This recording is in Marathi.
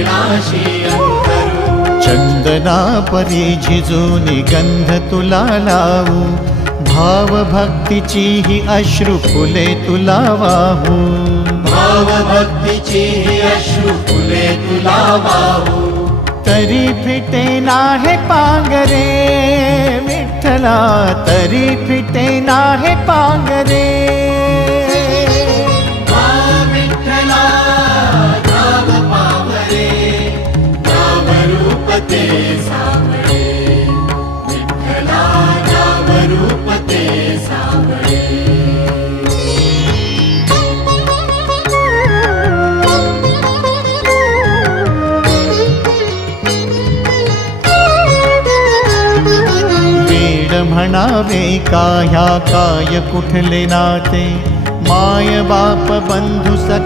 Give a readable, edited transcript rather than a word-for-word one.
चरणाशी अंतरू। चंदना परी झिजूनी गंध तुला लावू, भाव भक्तीची ही अश्रु फुले तुला वाहू। भाव भक्तीची ही अश्रु फुले तुला वाहू। तरी फिटे नाहे पांगरे विठ्ठला, तरी फिटे नाहे पांगरे। विठ्ठला नाम पावरे, नाम रूप ते सावळे। विठ्ठला नाम रूप ते सावळे। म्हणावे का ह्या काय कुठले नाते, माय बाप बंधू सख